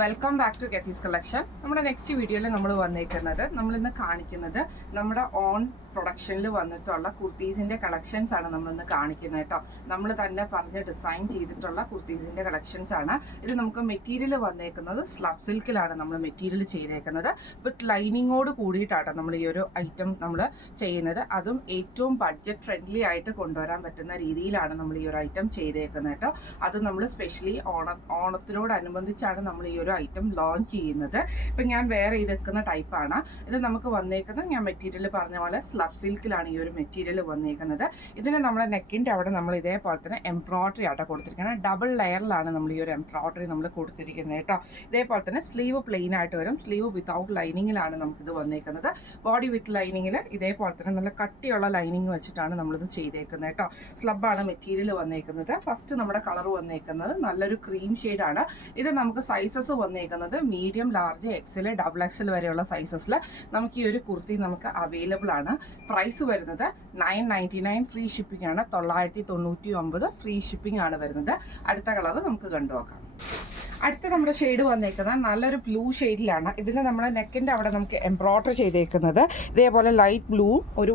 Welcome back to ഗെത്തീസ് collection. നമ്മുടെ next വീഡിയോയിൽ നമ്മളിന്ന് കാണിക്കുന്നത് നമ്മുടെ ഓൺ പ്രൊഡക്ഷനിൽ വന്നിട്ടുള്ള കുർത്തീസിൻ്റെ കളക്ഷൻസ് ആണ് നമ്മളിന്ന് കാണിക്കുന്നത് കേട്ടോ. നമ്മൾ തന്നെ പറഞ്ഞ് ഡിസൈൻ ചെയ്തിട്ടുള്ള കുർത്തീസിൻ്റെ കളക്ഷൻസ് ആണ്. ഇത് നമുക്ക് മെറ്റീരിയൽ വന്നേക്കുന്നത് സ്ലബ് സിൽക്കിലാണ് നമ്മൾ മെറ്റീരിയൽ ചെയ്തേക്കുന്നത്. വിത്ത് ലൈനിങ്ങോട് കൂടിയിട്ടാണ് നമ്മൾ ഈ ഒരു ഐറ്റം നമ്മൾ ചെയ്യുന്നത്. അതും ഏറ്റവും ബഡ്ജറ്റ് ഫ്രണ്ട്ലി ആയിട്ട് കൊണ്ടുവരാൻ പറ്റുന്ന രീതിയിലാണ് നമ്മൾ ഈ ഒരു ഐറ്റം ചെയ്തേക്കുന്നത് കേട്ടോ. അത് നമ്മൾ സ്പെഷ്യലി ഓണത്തിനോടനുബന്ധിച്ചാണ് നമ്മൾ ഈ ഒരു ഐറ്റം ലോഞ്ച് ചെയ്യുന്നത്. ഇപ്പം ഞാൻ വേറെ ചെയ്തേക്കുന്ന ടൈപ്പാണ്. ഇത് നമുക്ക് വന്നേക്കുന്നത് ഞാൻ മെറ്റീരിയൽ പറഞ്ഞ പോലെ സ്ലബ് സിൽക്കിലാണ് ഈ ഒരു മെറ്റീരിയൽ വന്നേക്കുന്നത്. ഇതിന് നമ്മുടെ നെക്കിൻ്റെ അവിടെ നമ്മൾ ഇതേപോലെ തന്നെ എംബ്രോയ്ഡറി ആട്ടോ കൊടുത്തിരിക്കുന്നത്. ഡബിൾ ലെയറിലാണ് നമ്മൾ ഈ ഒരു എംബ്രോയ്ഡറി നമ്മൾ കൊടുത്തിരിക്കുന്നത് കേട്ടോ. ഇതേപോലെ തന്നെ സ്ലീവ് പ്ലെയിൻ ആയിട്ട് വരും. സ്ലീവ് വിത്തൗട്ട് ലൈനിങ്ങിലാണ് നമുക്കിത് വന്നേക്കുന്നത്. ബോഡി വിത്ത് ലൈനിങ്ങിൽ ഇതേപോലെ തന്നെ നല്ല കട്ടിയുള്ള ലൈനിങ് വെച്ചിട്ടാണ് നമ്മളിത് ചെയ്തേക്കുന്നത് കേട്ടോ. സ്ലബാണ് മെറ്റീരിയൽ വന്നേക്കുന്നത്. ഫസ്റ്റ് നമ്മുടെ കളർ വന്നേക്കുന്നത് നല്ലൊരു ക്രീം ഷെയ്ഡാണ്. ഇത് നമുക്ക് സൈസസ് വന്നേക്കുന്നത് medium, large, XL, double XL വരെയുള്ള സൈസസിൽ നമുക്ക് ഈ ഒരു കുർത്തി നമുക്ക് അവൈലബിൾ ആണ്. പ്രൈസ് വരുന്നത് 999 ഫ്രീ ഷിപ്പിംഗ് ആണ്. 999 ഫ്രീ ഷിപ്പിംഗ് ആണ് വരുന്നത്. അടുത്ത കളർ നമുക്ക് കണ്ടുനോക്കാം. അടുത്ത നമ്മുടെ ഷെയ്ഡ് വന്നേക്കുന്നത് നല്ലൊരു ബ്ലൂ ഷെയ്ഡിലാണ്. ഇതിൽ നമ്മൾ നെക്കിൻ്റെ അവിടെ നമുക്ക് എംബ്രോയ്ഡറി ചെയ്തേക്കുന്നത് ഇതേപോലെ ലൈറ്റ് ബ്ലൂ ഒരു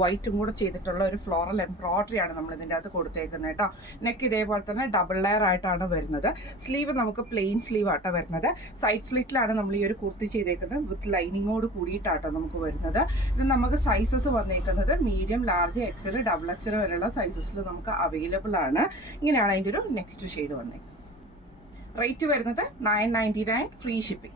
വൈറ്റും കൂടെ ചെയ്തിട്ടുള്ള ഒരു ഫ്ലോറൽ എംബ്രോയ്ഡറിയാണ് നമ്മൾ ഇതിൻ്റെ അകത്ത് കൊടുത്തേക്കുന്നത് കേട്ടോ. നെക്ക് ഇതേപോലെ തന്നെ ഡബിൾ ലെയർ ആയിട്ടാണ് വരുന്നത്. സ്ലീവ് നമുക്ക് പ്ലെയിൻ സ്ലീവ് ആട്ടോ വരുന്നത്. സൈഡ് സ്ലിറ്റിലാണ് നമ്മൾ ഈ ഒരു കുർത്തി ചെയ്തേക്കുന്നത്. വിത്ത് ലൈനിങ്ങോട് കൂടിയിട്ടാട്ടോ നമുക്ക് വരുന്നത്. ഇത് നമുക്ക് സൈസസ് വന്നേക്കുന്നത് medium, large, XL, double XL വരെയുള്ള സൈസസിൽ നമുക്ക് അവൈലബിൾ ആണ്. ഇങ്ങനെയാണ് അതിൻ്റെ ഒരു നെക്സ്റ്റ് ഷെയ്ഡ് വന്നേക്കുന്നത്. റേറ്റ് വരുന്നത് 999 ഫ്രീ ഷിപ്പിംഗ്.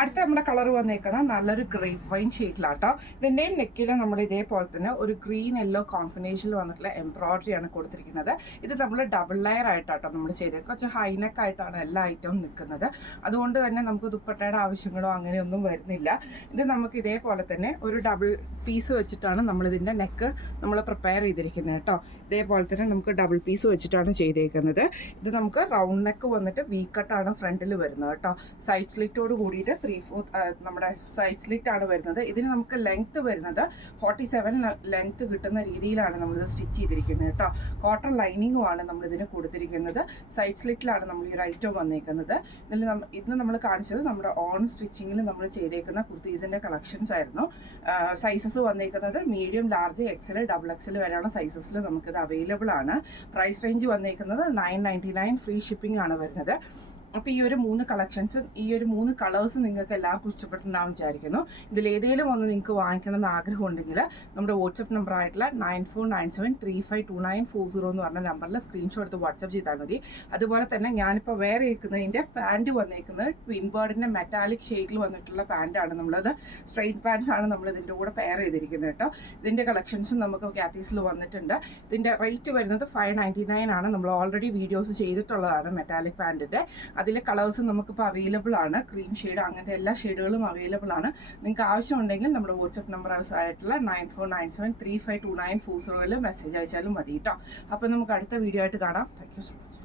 അടുത്ത നമ്മുടെ കളർ വന്നേക്കുന്നത് നല്ലൊരു ഗ്രേപ്പ് വൈൻ ഷെയ്ഡിലാട്ടോ. ഇതിൻ്റെയും നെക്കിൽ നമ്മൾ ഇതേപോലെ തന്നെ ഒരു ഗ്രീൻ യെല്ലോ കോമ്പിനേഷനിൽ വന്നിട്ടുള്ള എംബ്രോയ്ഡറി ആണ് കൊടുത്തിരിക്കുന്നത്. ഇത് നമ്മൾ ഡബിൾ ലെയർ ആയിട്ടാട്ടോ നമ്മൾ ചെയ്തേക്കുക. കുറച്ച് ഹൈനെക്ക് ആയിട്ടാണ് എല്ലാ ഐറ്റവും നിൽക്കുന്നത്. അതുകൊണ്ട് തന്നെ നമുക്ക് ദുപ്പട്ടയുടെ ആവശ്യങ്ങളോ അങ്ങനെയൊന്നും വരുന്നില്ല. ഇത് നമുക്ക് ഇതേപോലെ തന്നെ ഒരു ഡബിൾ പീസ് വെച്ചിട്ടാണ് നമ്മളിതിൻ്റെ നെക്ക് നമ്മൾ പ്രിപ്പയർ ചെയ്തിരിക്കുന്നത് കേട്ടോ. ഇതേപോലെ തന്നെ നമുക്ക് ഡബിൾ പീസ് വെച്ചിട്ടാണ് ചെയ്തേക്കുന്നത്. ഇത് നമുക്ക് റൗണ്ട് നെക്ക് വന്നിട്ട് വി കട്ടാണ് ഫ്രണ്ടിൽ വരുന്നത് കേട്ടോ. സൈഡ് സ്ലിറ്റോട് കൂടിയിട്ട് 3/4 നമ്മുടെ സൈഡ് സ്ലിറ്റ് ആണ് വരുന്നത്. ഇതിന് നമുക്ക് ലെങ്ത് വരുന്നത് 47 ലെങ്ത് കിട്ടുന്ന രീതിയിലാണ് നമ്മളിത് സ്റ്റിച്ച് ചെയ്തിരിക്കുന്നത് കേട്ടോ. കോട്ടൺ ലൈനിങ്ങും ആണ് നമ്മളിതിന് കൊടുത്തിരിക്കുന്നത്. സൈഡ് സ്ലിറ്റിലാണ് നമ്മൾ ഈ ഒരു ഐറ്റം വന്നേക്കുന്നത്. ഇന്ന് നമ്മൾ കാണിച്ചത് നമ്മുടെ ഓൺ സ്റ്റിച്ചിങ്ങിൽ നമ്മൾ ചെയ്തേക്കുന്ന കുർത്തീസിൻ്റെ കളക്ഷൻസ് ആയിരുന്നു. സൈസസ് വന്നേക്കുന്നത് medium, large, XL, double XL വരെയുള്ള സൈസസിൽ നമുക്കിത് അവൈലബിൾ ആണ്. പ്രൈസ് റേഞ്ച് വന്നേക്കുന്നത് 999 ഫ്രീ ഷിപ്പിംഗ് ആണ് വരുന്നത്. അപ്പോൾ ഈ ഒരു 3 കളക്ഷൻസ്, ഈ ഒരു 3 കളേഴ്സ് നിങ്ങൾക്ക് എല്ലാവർക്കും ഇഷ്ടപ്പെട്ടിട്ടുണ്ടാവും വിചാരിക്കുന്നു. ഇതിലേതെങ്കിലും ഒന്ന് നിങ്ങൾക്ക് വാങ്ങിക്കണം എന്ന് ആഗ്രഹം ഉണ്ടെങ്കിൽ നമ്മുടെ വാട്സപ്പ് നമ്പർ ആയിട്ടുള്ള 9497352940 എന്ന് പറഞ്ഞ നമ്പറിൽ സ്ക്രീൻഷോട്ട് എടുത്ത് വാട്സപ്പ് ചെയ്താൽ മതി. അതുപോലെ തന്നെ ഞാനിപ്പോൾ വേറെ ഇരിക്കുന്നതിൻ്റെ പാൻറ്റ് വന്നേക്കുന്നത് ട്വിൻ ബേർഡിൻ്റെ മെറ്റാലിക് ഷെയ്ഡിൽ വന്നിട്ടുള്ള പാൻറ്റാണ്. നമ്മളത് സ്ട്രെയിറ്റ് പാൻറ്റ്സ് ആണ് നമ്മൾ ഇതിൻ്റെ കൂടെ പെയർ ചെയ്തിരിക്കുന്നത് കേട്ടോ. ഇതിൻ്റെ കളക്ഷൻസും നമുക്ക് കാത്തീസിൽ വന്നിട്ടുണ്ട്. ഇതിൻ്റെ റേറ്റ് വരുന്നത് 599 ആണ്. നമ്മൾ ഓൾറെഡി വീഡിയോസ് ചെയ്തിട്ടുള്ളതാണ് മെറ്റാലിക് പാൻറ്റിൻ്റെ. അതിലെ കളേഴ്സ് നമുക്കിപ്പോൾ അവൈലബിൾ ആണ്. ക്രീം ഷെയ്ഡ് അങ്ങനത്തെ എല്ലാ ഷെയ്ഡുകളും അവൈലബിൾ ആണ്. നിങ്ങൾക്ക് ആവശ്യമുണ്ടെങ്കിൽ നമ്മുടെ വാട്സപ്പ് നമ്പർ ആയിട്ടുള്ള 9497352940 മെസ്സേജ് അയച്ചാലും മതി കേട്ടോ. അപ്പോൾ നമുക്ക് അടുത്ത വീഡിയോ ആയിട്ട് കാണാം. Thank you so much.